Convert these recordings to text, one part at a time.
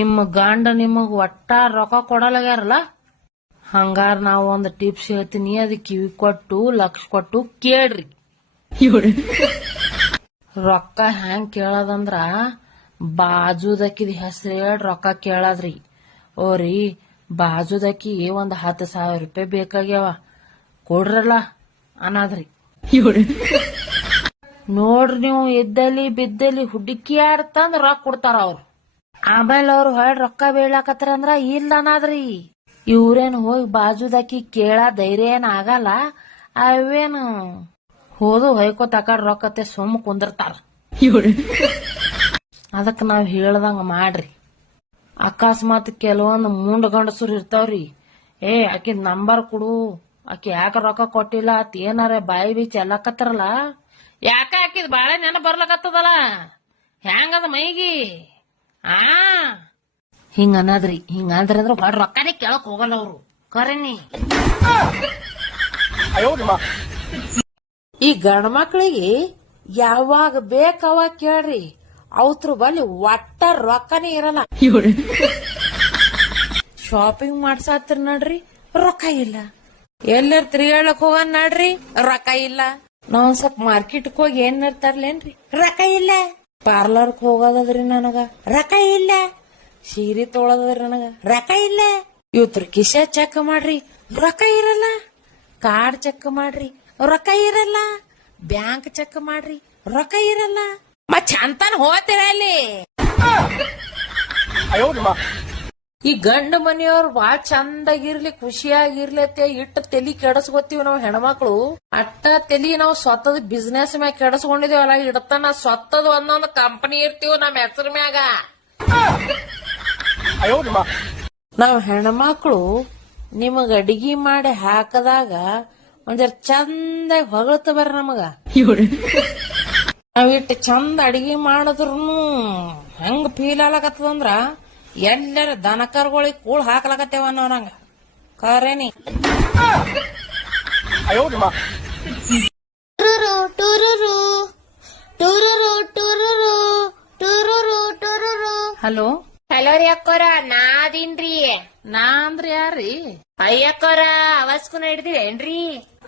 ನಿಮ್ಮ ಗಂಡ ನಿಮಗ್ ಒಟ್ಟ ರೊಕ್ಕ ಕೊಡಲಾಗ್ಯಾರಲ್ಲ? ಹಂಗಾರ ನಾವು ಒಂದ್ ಟಿಪ್ಸ್ ಹೇಳ್ತೀನಿ, ಅದ್ ಕಿವಿ ಕೊಟ್ಟು, ಲಕ್ಷ ಕೊಟ್ಟು ಕೇಳ್ರಿ. ರೊಕ್ಕ ಹೆಂಗ್ ಕೇಳದಂದ್ರ ಬಾಜುದಕ್ಕಿದ ಹೆಸರು ಹೇಳಿ ರೊಕ್ಕ ಕೇಳದ್ರಿ. ಓರಿ ಬಾಜುದಕ್ಕಿ ಒಂದ್ ಹತ್ತು ಸಾವಿರ ರೂಪಾಯಿ ಬೇಕಾಗ್ಯಾವ. ಕೊಡ್ರಲ್ಲ ಅನ್ನದ್ರಿ ನೋಡ್ರಿ ನೀವು ಇದ್ದಲ್ಲಿ ಬಿದ್ದಲ್ಲಿ ಹುಡುಕಿ ಆಡ್ತಂದ್ರ ರೊಕ್ಕ ಕೊಡ್ತಾರ ಅವ್ರು. ಆಮೇಲೆ ಅವ್ರು ಹೊಳ್ ರೊಕ್ಕ ಬೀಳಾಕತ್ರ ಅಂದ್ರ ಇಲ್ಲ ಅನ್ನದ್ರಿ ಇವ್ರೇನ್ ಹೋಗಿ ಬಾಜುದಾಕಿ ಕೇಳ ಧೈರ್ಯ ಏನ್ ಆಗಲ್ಲ, ಅವೇನು ಹೋದು ಹೊಯ್ಕೋ ತಕಡ್ ರೊಕ್ಕತೆ ಸುಮ್ಮ ಕುಂದಿರ್ತಾರ. ಅದಕ್ ನಾವ್ ಹೇಳ್ದಂಗ ಮಾಡ್ರಿ. ಅಕಸ್ಮಾತ್ ಕೆಲವೊಂದ್ ಮುಂಡ್ ಗಂಡಸರು ಇರ್ತಾವ್ರಿ. ಏ ಆಕಿ ನಂಬರ್ ಕೊಡು. ಆಕಿ ಯಾಕ ರೊಕ್ಕ ಕೊಟ್ಟಿಲ್ಲ? ಅತ್ ಏನಾರ ಬಾಯಿ ಬೀಚ್ ಎಲ್ಲಕತ್ತರಲ್ಲ? ಯಾಕ ಆಕಿದ್ ಬಾಳೆ ನೆನ ಬರ್ಲಕತ್ತದಲ್ಲ? ಹೆಂಗದ ಮೈಗಿ? ಆ? ಹಿಂಗ ಅನ್ನದ್ರಿ ಹಿಂಗ ಅಂದ್ರಂದ್ರ ಅಂದ್ರ ಹೊಡ್ ರೊಕ್ಕನೇ ಕೇಳಕ್ ಹೋಗಲ್ಲ ಅವ್ರು. ಕರೆನಿ. ಈ ಗಂಡ ಮಕ್ಳಿಗೆ ಯಾವಾಗ ಬೇಕವಾಗ ಕೇಳ್ರಿ. ಅವತ್ರ ಬಲ್ಲಿ ಒಟ್ಟ ರೊಕ್ಕನೇ ಇರಲ್ಲ. ಶಾಪಿಂಗ್ ಮಾಡ್ಸಾತ್ರ ನಡ್ರಿ ರೊಕ್ಕ ಇಲ್ಲ. ಎಲ್ಲರ ತಿರುಗಾಡಕ್ ಹೋಗ ನಡ್ರಿ ರೊಕ್ಕ ಇಲ್ಲ. ನಾವ್ ಸ್ವಲ್ಪ ಮಾರ್ಕೆಟ್ ಹೋಗಿ ಏನ್ ತರ್ಲೇನ್ರಿ ರೊಕ್ಕ ಇಲ್ಲ. ಪಾರ್ಲರ್ಕ್ ಹೋಗೋದದ್ರಿ ನನಗ? ರೊಕ್ಕ ಇಲ್ಲ. ಸೀರೆ ತೊಳದದ್ರಿ ನನಗ. ರೊಕ್ಕ ಇಲ್ಲ. ಇವತ್ರ ಕಿಶ ಚೆಕ್ ಮಾಡ್ರಿ. ರೊಕ್ಕ ಇರಲ್ಲ. ಕಾರ್ಡ್ ಚೆಕ್ ಮಾಡ್ರಿ. ರೊಕ್ಕ ಇರಲ್ಲ. ಬ್ಯಾಂಕ್ ಚೆಕ್ ಮಾಡ್ರಿ. ರೊಕ್ಕ ಇರಲ್ಲ. ಮತ್ ಚಂತನ್ ಹೋತಿರ ಅಲ್ಲಿ? ಈ ಗಂಡ ಮನೆಯವ್ರು ಬಾಳ ಚಂದಾಗಿರ್ಲಿ ಖುಷಿಯಾಗಿರ್ಲಿ ಅಂತ ಇಟ್ಟ ತಲಿ ಕೆಡಸ್ಕೊತೀವಿ ನಾವ್ ಹೆಣ್ಮಕ್ಳು. ಅಟ್ಟ ತಲಿ ನಾವು ಸ್ವತ್ತದ ಬಿಸ್ನೆಸ್ ಮ್ಯಾಗ ಕೆಡಸ್ಕೊಂಡಿದೀವಲ್ಲ ಇಡತನ ಸ್ವತ್ತದ ಒಂದೊಂದು ಕಂಪನಿ ಇರ್ತೀವಿ ನಮ್ ಹೆಸರು ಮ್ಯಾಗ. ನಾವ್ ಹೆಣ್ಮಕ್ಳು ನಿಮಗ ಅಡಿಗೆ ಮಾಡಿ ಹಾಕದಾಗ ಒಂದರ ಚಂದ ಹೊಗಳತ ಬರ್ರಿ ನಮಗ. ನಾವ್ ಇಟ್ಟು ಚಂದ ಅಡಿಗೆ ಮಾಡಿದ್ರು ಹೆಂಗ್ ಫೀಲ್ ಆಗ್ಲಕತ್ತದಂದ್ರ ಎಲ್ಲರ ದನಕರ್ಗಳಿಗೆ ಕೂಳ್ ಹಾಕ್ಲಕತ್ತೇವ ಅನ್ನೋರಂಗ ಕರೇನಿ ಟೂರು ಟುರುರು ಟುರುರು. ಟುರುರು ಟುರುರು. ಟೂರುರು ಹಲೋ? ಹಲೋ ರೀ ಅಕ್ಕೋರ ನಾ ಅದೀನ್ರಿ ನಾ ಅಂದ್ರ ಯಾರ್ರಿ ಅಯ್ಯಕ್ಕೋರ ಅವಸ್ಕುನ ಹಿಡ್ದಿರೇನ್ರಿ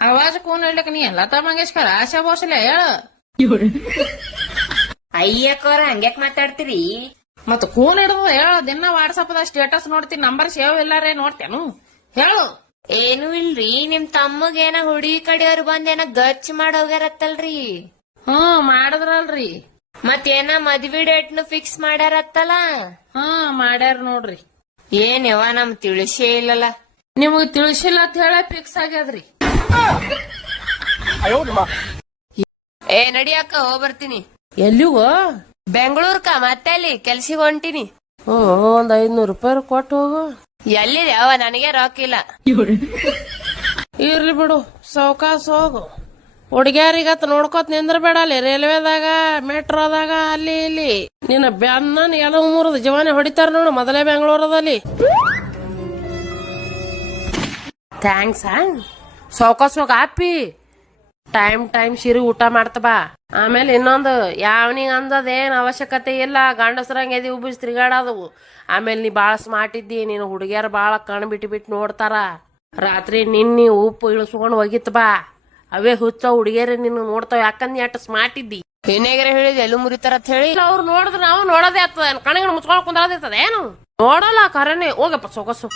ಅವಾಜ್ ಕೂನ್ ಹಿಡ್ಲಕ್ ನೀ ಲತಾ ಮಂಗೇಶ್ಕರ್ ಆಶಾ ಭೋಸಲೆ ಹೇಳ. ಅಯ್ಯಕ್ಕೋರ ಹಂಗ್ಯಾಕ್ ಮಾತಾಡ್ತೀರಿ? ಮತ್ ಕೂನ್ ಹಿಡ್ದು ಹೇಳ ದಿನ ವಾಟ್ಸಪ್ ದ ಸ್ಟೇಟಸ್ ನೋಡ್ತೀನಿ ನಂಬರ್ ಸೇವ್ ಇಲ್ಲಾರೆ ನೋಡ್ತೇನು. ಹೇಳು. ಏನು ಇಲ್ರಿ ನಿಮ್ ತಮ್ಮಗೇನ ಹುಡಿ ಕಡೆಯವ್ರು ಬಂದೇನ ಗಚ್ ಮಾಡೋಗ್ಯಾರತ್ತಲ್ರಿ ಹ್ಮ್ ಮಾಡದ್ರಲ್ರಿ. ಮತ್ತೇನ ಮದ್ವಿ ಡೇಟ್ನು ಫಿಕ್ಸ್ ಮಾಡ್ಯಾರತ್ತಲ್ಲ. ಹ್ಮ್ ಮಾಡ್ಯಾರ ನೋಡ್ರಿ. ಏನ್ ಯಾವ ನಮ್ ತಿಳಿಸೇ ಇಲ್ಲಲ್ಲ. ನಿಮಗ್ ತಿಳಿಸಿಲ್ಲ ಅಂತ ಹೇಳ ಫಿಕ್ಸ್ ಆಗ್ಯದ್ರಿ. ಏ ನಡಿಯಾಕ ಹೋಗ್ ಬರ್ತೀನಿ. ಎಲ್ಲಿಗೋ? ಬೆಂಗಳೂರ್ಕ ಮತ್ತೆ ಅಲ್ಲಿ ಕೆಲ್ಸಿಗೆ ಹೊಂಟಿನಿ. ಹ್ಮ್ ಒಂದ್ ಐದ್ನೂರ್ ರೂಪಾಯಿ ಕೊಟ್ಟು ಹೋಗು. ಎಲ್ಲಿದೆ? ಅವ ನನಗೆ ರೊಕ್ಕ ಇಲ್ಲ. ಇರ್ಲಿ ಬಿಡು ಸಾವ್ಕಾಸ್ ಹೋಗು. ಹುಡುಗ್ಯಾರಿಗತ್ ನೋಡ್ಕೋತ ನಿಂದ್ರಬೇಡ ಅಲ್ಲಿ ರೈಲ್ವೆದಾಗ ಮೆಟ್ರೋದಾಗ ಅಲ್ಲಿ ಇಲ್ಲಿ. ನಿನ್ನ ಬೆನ್ನ ಎಲ್ಲ ಮೂರದ ಜವಾನಿ ಹೊಡಿತಾರ ನೋಡು ಮೊದಲೇ ಬೆಂಗಳೂರದಲ್ಲಿ. ಥ್ಯಾಂಕ್ಸ್ ಸಾವ್ಕಾಸ್ ಹೋಗ ಆಪಿ. ಟೈಮ್ ಟೈಮ್ ಸಿರಿ ಊಟ ಮಾಡ್ತ ಬಾ. ಆಮೇಲೆ ಇನ್ನೊಂದು ಯಾವನಿಗೆ ಏನು ಅವಶ್ಯಕತೆ ಇಲ್ಲ ಗಂಡಸ್ರಂಗೆ ಎದಿ ಉಬ್ಬಿಸಿ ತಿರುಗಾಡೋದು ಆಮೇಲೆ ನೀ ಭಾಳ ಸ್ಮಾರ್ಟ್ ಇದ್ದಿ ನೀನು ಹುಡುಗಿಯರು ಭಾಳ ಕಣ್ಣು ಬಿಟ್ಟು ಬಿಟ್ಟು ನೋಡ್ತಾರ. ರಾತ್ರಿ ನಿನ್ನೆ ಉಪ್ಪು ಇಳಿಸ್ಕೊಂಡು ಹೋಗಿತ್ತು ಬಾ. ಅವೇ ಹುಚ್ಚ ಹುಡುಗಿಯರೇ ನಿನ್ನ ನೋಡ್ತಾವ ಯಾಕಂದ್ ಎಷ್ಟು ಅಟ್ ಸ್ಮಾರ್ಟ್ ಇದ್ದಿ? ಏನೇಗ್ರೆ ಹೇಳಿದ್ ಎಲ್ಲೂ ಮುರಿತಾರ ಅಂತ ಹೇಳಿ. ಅವ್ರು ನೋಡಿದ್ರೆ ನಾವು ನೋಡೋದೇ ಆಗ್ತದ ಕಣ್ಣಿಗೆ ಮುಚ್ಕೊಂಡು ಕುಂದ್ರದಿರ್ತದ ಏನು? ನೋಡಲ್ಲ ಕರೆನೆ ಹೋಗಪ್ಪ ಸೊಗಸು.